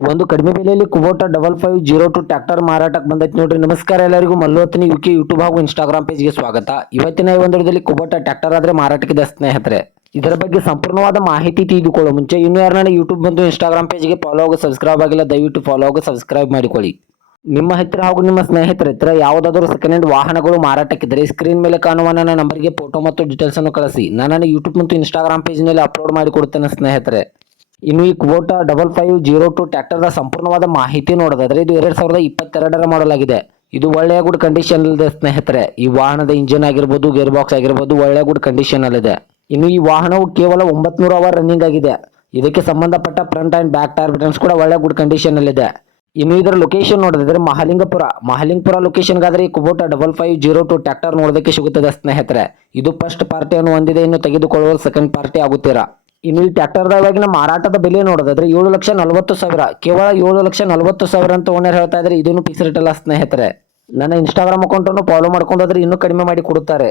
ಒಂದು ಕಡಿಮೆ ಬೆಲೆಯಲ್ಲಿ ಕುಬೋಟಾ 5502 ಟ್ರ್ಯಾಕ್ಟರ್ ಮಾರಾಟಕ್ಕೆ ಬಂದೈತಿ ನೋಡ್ರಿ. ನಮಸ್ಕಾರ ಎಲ್ಲರಿಗೂ, ಮಲ್ಲೋತ್ನಿ ಯುಕೆ ಯೂಟ್ಯೂಬ್ ಹಾಗೂ ಇನ್ಸ್ಟಾಗ್ರಾಮ್ ಪೇಜ್ಗೆ ಸ್ವಾಗತ. ಇವತ್ತಿನ ಈ ಒಂದರದಲ್ಲಿ ಕುಬೋಟಾ ಟ್ರ್ಯಾಕ್ಟರ್ ಆದ್ರೆ ಮಾರಾಟಕ್ಕಿದೆ ಸ್ನೇಹಿತರೆ. ಇದರ ಬಗ್ಗೆ ಸಂಪೂರ್ಣವಾದ ಮಾಹಿತಿ ತಿಳಿದುಕೊಳ್ಳೋ ಮುಂಚೆ ಇನ್ನೂ ಯಾರನ್ನ ಯೂಟ್ಯೂಬ್ ಮತ್ತು ಇನ್ಸ್ಟಾಗ್ರಾಮ್ ಪೇಜ್ಗೆ ಫಾಲೋ ಹಾಗೂ ಸಬ್ಸ್ಕ್ರೈಬ್ ಆಗಿಲ್ಲ, ದಯವಿಟ್ಟು ಫಾಲೋ ಹಾಗೂ ಸಬ್ಸ್ಕ್ರೈಬ್ ಮಾಡಿಕೊಳ್ಳಿ. ನಿಮ್ಮ ಹತ್ತಿರ ಹಾಗೂ ನಿಮ್ಮ ಸ್ನೇಹಿತರ ಹತ್ತಿರ ಯಾವುದಾದರೂ ಸೆಕೆಂಡ್ ಹ್ಯಾಂಡ್ ವಾಹನಗಳು ಮಾರಾಟಕ್ಕಿದ್ದರೆ ಸ್ಕ್ರೀನ್ ಮೇಲೆ ಕಾಣುವ ನನ್ನ ನಂಬರ್ಗೆ ಫೋಟೋ ಮತ್ತು ಡೀಟೇಲ್ಸ್ ಅನ್ನು ಕಳಿಸಿ. ನಾನು ಯೂಟ್ಯೂಬ್ ಮತ್ತು ಇನ್ಸ್ಟಾಗ್ರಾಮ್ ಪೇಜ್ನಲ್ಲಿ ಅಪ್ಲೋಡ್ ಮಾಡಿಕೊಡುತ್ತೇನೆ ಸ್ನೇಹಿತರೆ. ಇನ್ನು ಈ ಕುಬೋಟಾ 5502 ಟ್ರ್ಯಾಕ್ಟರ್ನ ಸಂಪೂರ್ಣವಾದ ಮಾಹಿತಿ ನೋಡೋದಾದ್ರೆ ಇದು 2022ರ ಮಾಡಲ್ ಆಗಿದೆ. ಇದು ಒಳ್ಳೆಯ ಗುಡ್ ಕಂಡೀಷನ್ ಇದೆ ಸ್ನೇಹಿತರೆ. ಈ ವಾಹನದ ಇಂಜಿನ್ ಆಗಿರ್ಬೋದು, ಗೇರ್ ಬಾಕ್ಸ್ ಆಗಿರ್ಬೋದು, ಒಳ್ಳೆಯ ಗುಡ್ ಕಂಡೀಷನ್ ಅಲ್ಲಿದೆ. ಇನ್ನು ಈ ವಾಹನವು ಕೇವಲ 900 ಅವರ್ ರನ್ನಿಂಗ್ ಆಗಿದೆ. ಇದಕ್ಕೆ ಸಂಬಂಧಪಟ್ಟ front and back tyre buttons ಕೂಡ ಒಳ್ಳೆಯ ಗುಡ್ ಕಂಡೀಷನ್ ಅಲ್ಲಿದೆ. ಇನ್ನು ಇದರ ಲೊಕೇಶನ್ ನೋಡಿದ್ರೆ ಮಹಾಲಿಂಗಪುರ ಲೊಕೇಶನ್ಗಾದ್ರೆ ಈ ಕುಬೋಟಾ 5502 ಟ್ರ್ಯಾಕ್ಟರ್ ನೋಡೋದಕ್ಕೆ ಸಿಗುತ್ತದೆ ಸ್ನೇಹಿತರೆ. ಇದು ಫಸ್ಟ್ ಪಾರ್ಟಿಯನ್ನು ಹೊಂದಿದೆ, ಇನ್ನು ತೆಗೆದುಕೊಳ್ಳುವ ಸೆಕೆಂಡ್ ಪಾರ್ಟಿ ಆಗುತ್ತೀರಾ. ಇನ್ನು ಈ ಟ್ರ್ಯಾಕ್ಟರ್ದ ಇವಾಗಿನ ಮಾರಾಟದ ಬೆಲೆ ನೋಡೋದಾದ್ರೆ 7,40,000, ಕೇವಲ 7,40,000 ಅಂತ ಓನರ್ ಹೇಳ್ತಾ ಇದ್ರೆ ಇದನ್ನು ಫಿಕ್ಸ್ ರೇಟ್ ಅಲ್ಲ ಸ್ನೇಹಿತರೆ. ನನ್ನ ಇನ್ಸ್ಟಾಗ್ರಾಮ್ ಅಕೌಂಟನ್ನು ಫಾಲೋ ಮಾಡ್ಕೊಂಡಾದ್ರೆ ಇನ್ನೂ ಕಡಿಮೆ ಮಾಡಿ ಕೊಡುತ್ತಾರೆ.